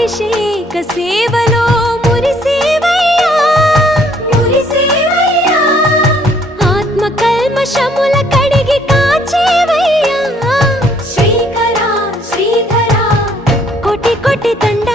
అభిషేక సేవలో మురిసేవయ్యా మురిసేవయ్యా ఆత్మ కల్మషముల కడిగి కాచేవయ్యా శ్రీకరా శ్రీధరా కోటి కోటి దండ